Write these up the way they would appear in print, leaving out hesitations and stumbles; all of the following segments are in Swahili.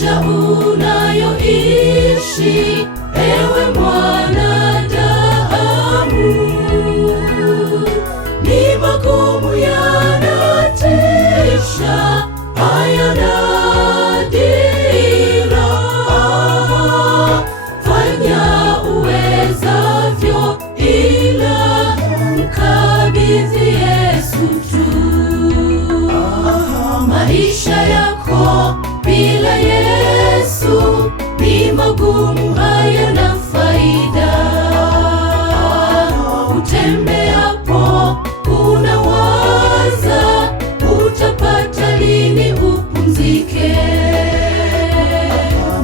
maisha unayoishi, ewe mwanadamu, ni magumu, yanatisha, hayana dira. Fanya uwezavyo, ila mkabidhi Yesu tu. Maisha yako bila Yesu ni magumu, hayana faida. Utembeapo unawaza, utapata lini upumzike?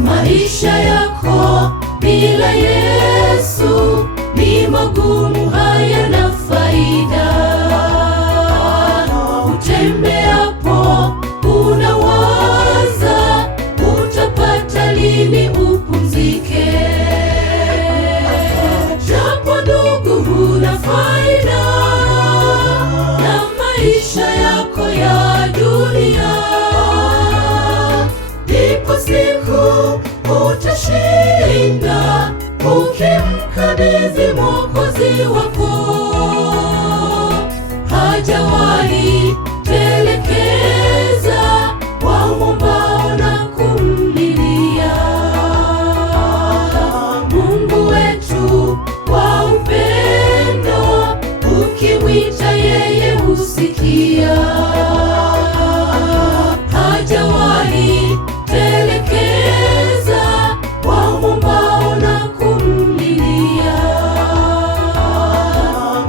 Maisha yako bila Yesu ni magumu, hayana faida. Utembeapo unawaza, utapata lini upumzike? Japo ndugu, huna faida na maisha yako ya dunia, ipo siku utashinda ukimkabidhi Mwokozi wako. Hajawahi telekeza wamwombao na kumlilia. Mungu wetu wa upendo, ukimwita yeye husikia. Hajawahi telekeza wamwombao na kumlilia.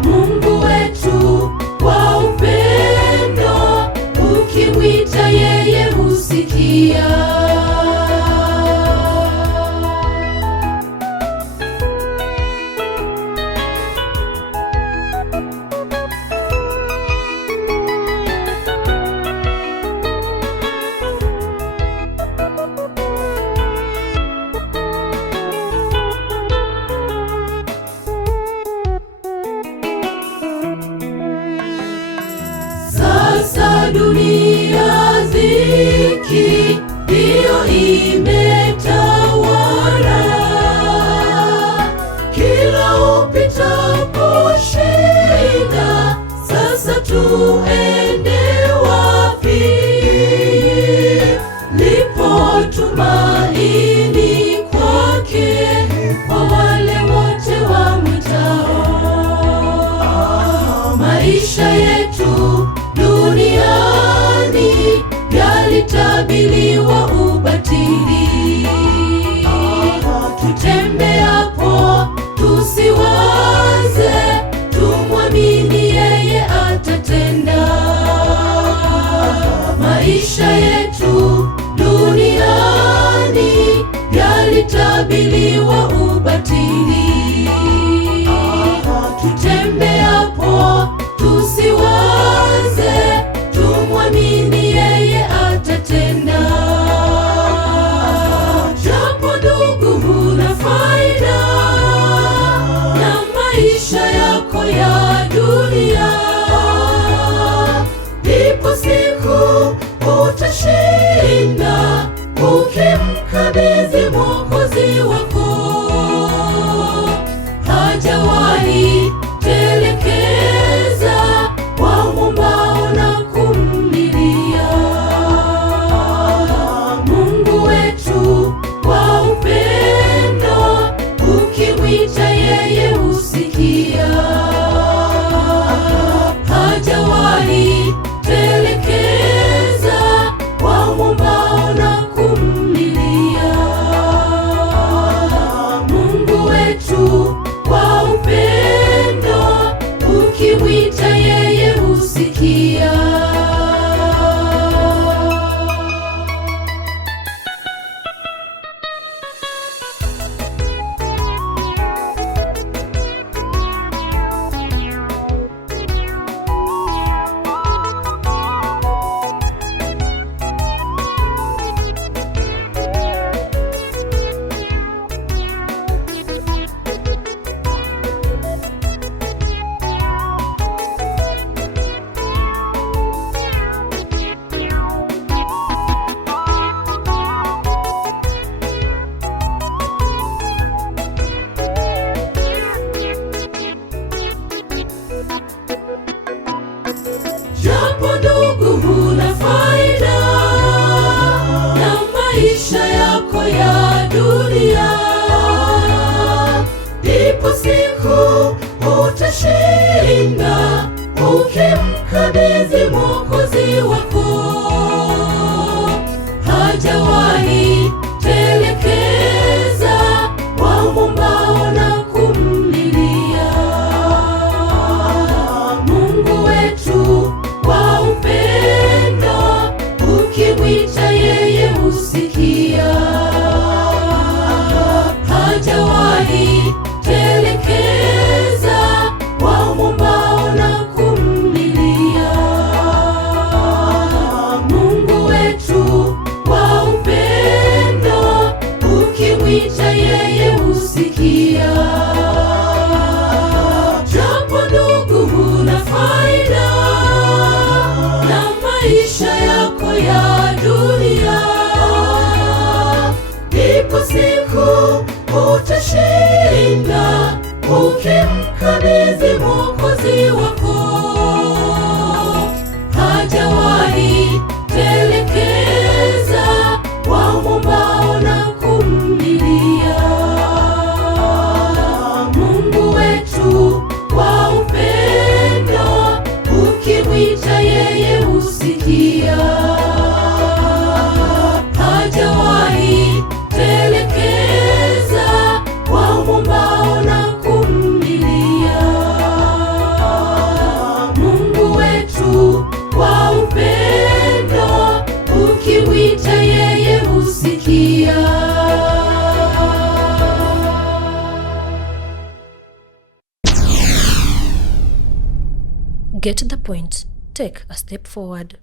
Mungu wetu wa upendo, ukimwita yeye husikia. Sasa dunia dhiki ndiyo imetawala, kila upitapo shida. Sasa tuende wapi? Lipo tumaini kwake, kwa wale wote wamwitao. Maisha yetu duniani yalitabiliwa ubatili. Tutembeapo tusiwaze, tumwamini yeye atatenda. Maisha yetu duniani yalitabiliwa ubatili. Tutembeapo tusiwaze, tumwamini yeye atatenda. Japo ndugu, huna faida na maisha yako ya dunia, ipo siku utashinda ukimkabidhi Mwokozi wako. Hajawahi telekeza wamwombao na kumlilia. Mungu wetu wa upendo, ukimwita yeye husikia. Hajawahi telekeza wamwombao na kumlilia. Mungu wetu wa upendo dunia. Ipo siku utashinda ukimkabidhi Mwokozi wako. Hajawahi telekeza wamwombao na kumlilia. Mungu wetu wa upendo, ukimwita yeye husikia. Hajawahi telekeza wamwombao na kumlilia. Mungu wetu wa upendo, ukimwita yeye husikia. Japo ndugu huna faida na maisha yako ya dunia, ipo siku utashinda ukimkabidhi Mwokozi wako. Hajawahi telekeza wamwombao na kumlilia. Mungu wetu wa upendo, ukimwita yeye husikia. Hajawahi telekeza wamwombao na kumlilia. Mungu wetu wa upendo, ukimwita yeye husikia. Get the point. Take a step forward.